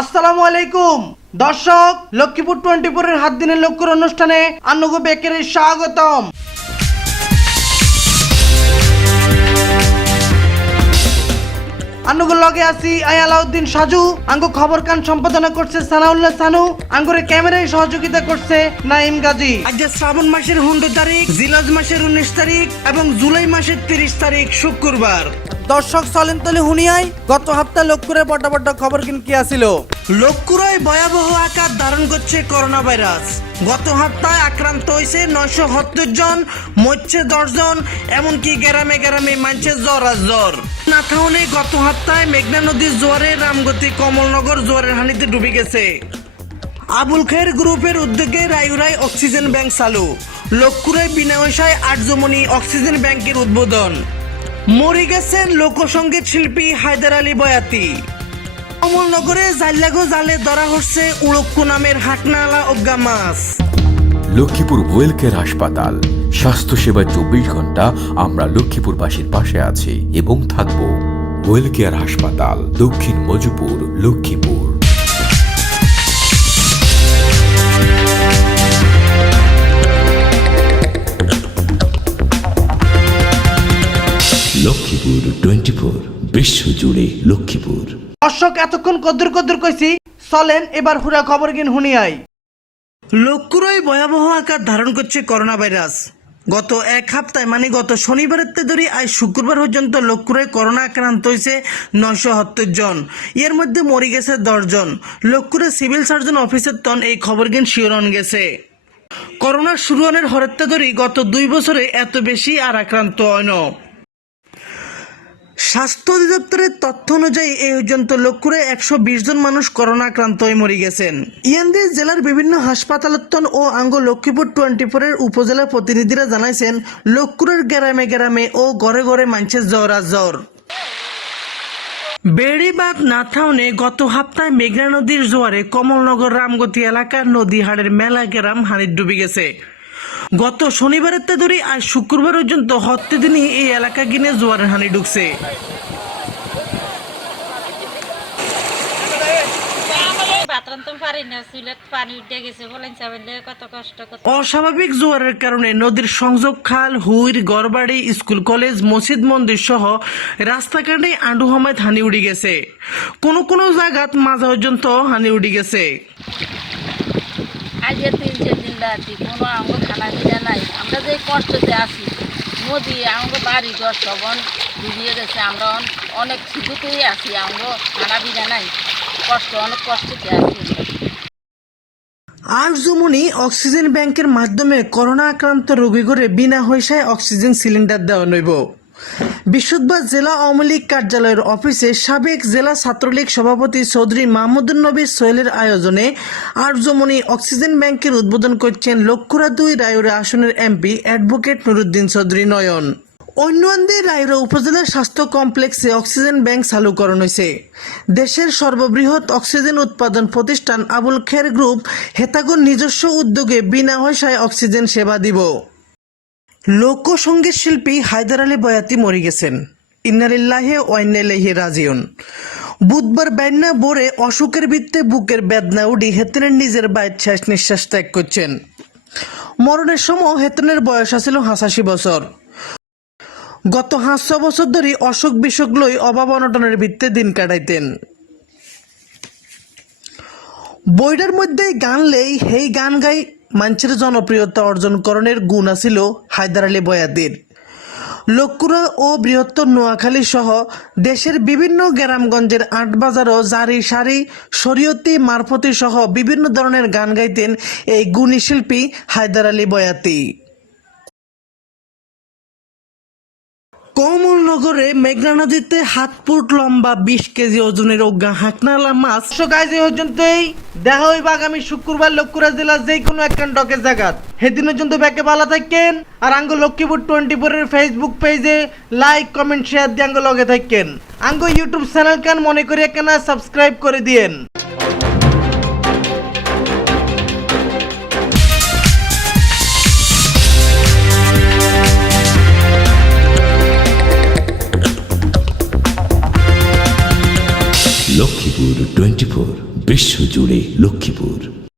আসসালামু আলাইকুম দর্শক, লক্ষ্মীপুর 24 এর হাত দিনের লক্ষ্যর অনুষ্ঠানে আন্নগো বেকের স্বাগতম। আন্নগো লগে আছি আই আলাউদ্দিন সাজু। আঙ্গো খবর কান সম্পাদনা করছে উল্লাহ সানু। আঙ্গরে ক্যামেরায় সহযোগিতা করছে নাইম গাজী। আজ শ্রাবণ মাসের 15 তারিখ, জিলাজ মাসের 19 তারিখ এবং জুলাই মাসের 30 তারিখ শুক্রবার। দর্শক চলেন তলে হুনিয়ায় গত সপ্তাহ লক্ষ্মীপুরের বড় বড় খবর কি আসিল। লক্ষ্মীপুরে ভয়াবহ আকার ধারণ করছে করোনা ভাইরাস। গত সপ্তাহে আক্রান্ত হয়েছে 970 জন, মরছে 10 জন, এমনকি গ্রামে গ্রামে মানছে জ্বর। নাথাউনে গত সপ্তাহে মেঘনা নদীর জোয়ারে রামগতি কমলনগর জোয়ারের হানিতে ডুবে গেছে। আবুল খায়ের গ্রুপের উদ্যোগে রায়ুরায় অক্সিজেন ব্যাংক চালু। লক্ষ্মীপুরে বিনা পয়সায় 8 জমনি অক্সিজেন ব্যাংকের উদ্বোধন। মরে গেছেন লোকসঙ্গীত শিল্পী হায়দার আলী বয়াতি। কমলনগরে জাল্লাগো জালে ধরা হচ্ছে উড়ক্কু নামের হাকনালা অজ্ঞা মাছ। লক্ষ্মীপুর ওয়েল কেয়ার হাসপাতাল, স্বাস্থ্যসেবা 24 ঘন্টা আমরা লক্ষ্মীপুরবাসীর পাশে আছি এবং থাকব। ওয়েল কেয়ার হাসপাতাল, দক্ষিণ মজুপুর, লক্ষ্মীপুর। লক্ষ্মীপুর 24, বিশ্বজুড়ে লক্ষ্মীপুর। দর্শক এতক্ষণ কদ্দুর কইছি, চলেন এবার পুরা খবর হুনিয়াই। লক্ষ্মীপুরে ভয়াবহ আকার ধারণ করছে করোনা ভাইরাস। গত এক সপ্তাহে মানে গত শনিবারের ধরে আজ শুক্রবার পর্যন্ত লক্ষ্মীপুরে করোনা আক্রান্ত হয়েছে 970 জন। এর মধ্যে মরে গেছে 10 জন। লক্ষ্মীপুরে সিভিল সার্জন অফিসের তন এই খবর শিওরন গেছে। করোনা শুরু হওয়ার হরতে ধরে গত 2 বছরে এত বেশি আর আক্রান্ত হয় না। স্বাস্থ্য অধিদপ্তরের তথ্য অনুযায়ী এই পর্যন্ত লক্ষ্মীপুরে 120 জন মানুষ করোনা আক্রান্ত হয়ে মরে গেছেন। ইয়ান্দি জেলার বিভিন্ন হাসপাতালতন ও আঙ্গ লক্ষ্মীপুর 24 এর উপজেলা প্রতিনিধিরা জানাইছেন লক্ষ্মীপুরের গ্রামে গ্রামে ও ঘরে ঘরে মানছে জ্বর। বেড়িবাগ নাথাউনে গত সপ্তাহে মেঘনা নদীর জোয়ারে কমলনগর রামগতি এলাকার নদী হাড়ের মেলা গ্রাম হানির ডুবে গেছে। গত শনিবারের ধরে আজ শুক্রবার পর্যন্ত প্রতিদিনই এই এলাকা গিনে জোয়ারের হানি ঢুকছে। অস্বাভাবিক জোয়ারের কারণে নদীর সংযোগ খাল, হুইর, গড়বাড়ি, স্কুল, কলেজ, মসজিদ, মন্দির সহ রাস্তাঘাটে আন্ডু হমায় হানি উড়ি গেছে। কোনো জায়গাত মাঝা পর্যন্ত হানি উড়ি গেছে। আজ 3-4 দিন রাখি কোনো আমাকে খানা পিনা নাই। আমরা যে কষ্টতে আছি, নদী আমাকে বাড়ি ঘর সবন ডুবিয়ে গেছে। আমরা অনেক সুযোগেই আছি, আমাকে খানা পিনা নাই, অনেক কষ্টতে আছি। আর যেমনই অক্সিজেন ব্যাংকের মাধ্যমে করোনা আক্রান্ত রোগী করে বিনা পয়সায় অক্সিজেন সিলিন্ডার দেওয়া নইব। বৃহস্পতিবার জেলা আওয়ামী লীগ কার্যালয়ের অফিসে সাবেক জেলা ছাত্রলীগ সভাপতি চৌধুরী মাহমুদুন নবী সোহেলের আয়োজনে আরজমনি অক্সিজেন ব্যাংকের উদ্বোধন করছেন লক্ষ্মীপুর 2 রায়ুরা আসনের এমপি অ্যাডভোকেট নুরুদ্দিন চৌধুরী নয়ন। অন্যদিকে রায়ুরা উপজেলা স্বাস্থ্য কমপ্লেক্সে অক্সিজেন ব্যাংক চালু করা হয়েছে। দেশের সর্ববৃহৎ অক্সিজেন উৎপাদন প্রতিষ্ঠান আবুল খায়ের গ্রুপ হেতাগুর নিজস্ব উদ্যোগে বিনা পয়সায় অক্সিজেন সেবা দিব। লোকসঙ্গীত শিল্পী হায়দার আলী বয়াতি মরে গেছেন। ইন্নালিল্লাহি ওয়া ইন্না ইলাইহি রাজিউন। বুধবার বাইন্না বোরে অসুখের ভিত্তে বুকের বেদনা উঠি হেতনের নিজের বাইর শেষ নিঃশ্বাস ত্যাগ করছেন। মরণের সময় হেতনের বয়স আছিল 85 বছর। গত 5 বছর ধরে অসুখ বিসুখ লই অভাব অনটনের ভিত্তে দিন কাটাইতেন। বইটার মধ্যে গান লেই হেই গান গাই মানুষের জনপ্রিয়তা অর্জন করণের গুণ আছিল হায়দার আলী বয়াতির। লক্ষ্মীপুর ও বৃহত্তর নোয়াখালী সহ দেশের বিভিন্ন গ্রামগঞ্জের আটবাজারও জারি সারি, শরীয়তি, মারফতি সহ বিভিন্ন ধরনের গান গাইতেন এই গুণী শিল্পী হায়দার আলী বয়াতি। কমলনগরে মেঘনা নদীতে 7 ফুট লম্বা 20 কেজি ওজনের অজ্ঞা হাকনালা মাছ গাইছে পর্যন্তই দেখা হইব আগামী শুক্রবার লক্ষ্মীপুর জেলার যে কোনো একটা ডকের জায়গাত। সেদিন পর্যন্ত ব্যাকে ভালো থাকেন আর আঙ্গ লক্ষ্মীপুর 24 এর ফেসবুক পেজে লাইক, কমেন্ট, শেয়ার দিয়ে আঙ্গ লগে থাকেন। আঙ্গ ইউটিউব চ্যানেল কান মনে করি একখানা সাবস্ক্রাইব করে দিয়েন। লক্ষ্মীপুর 24 বিশ্বজুড়ে লক্ষ্মীপুর।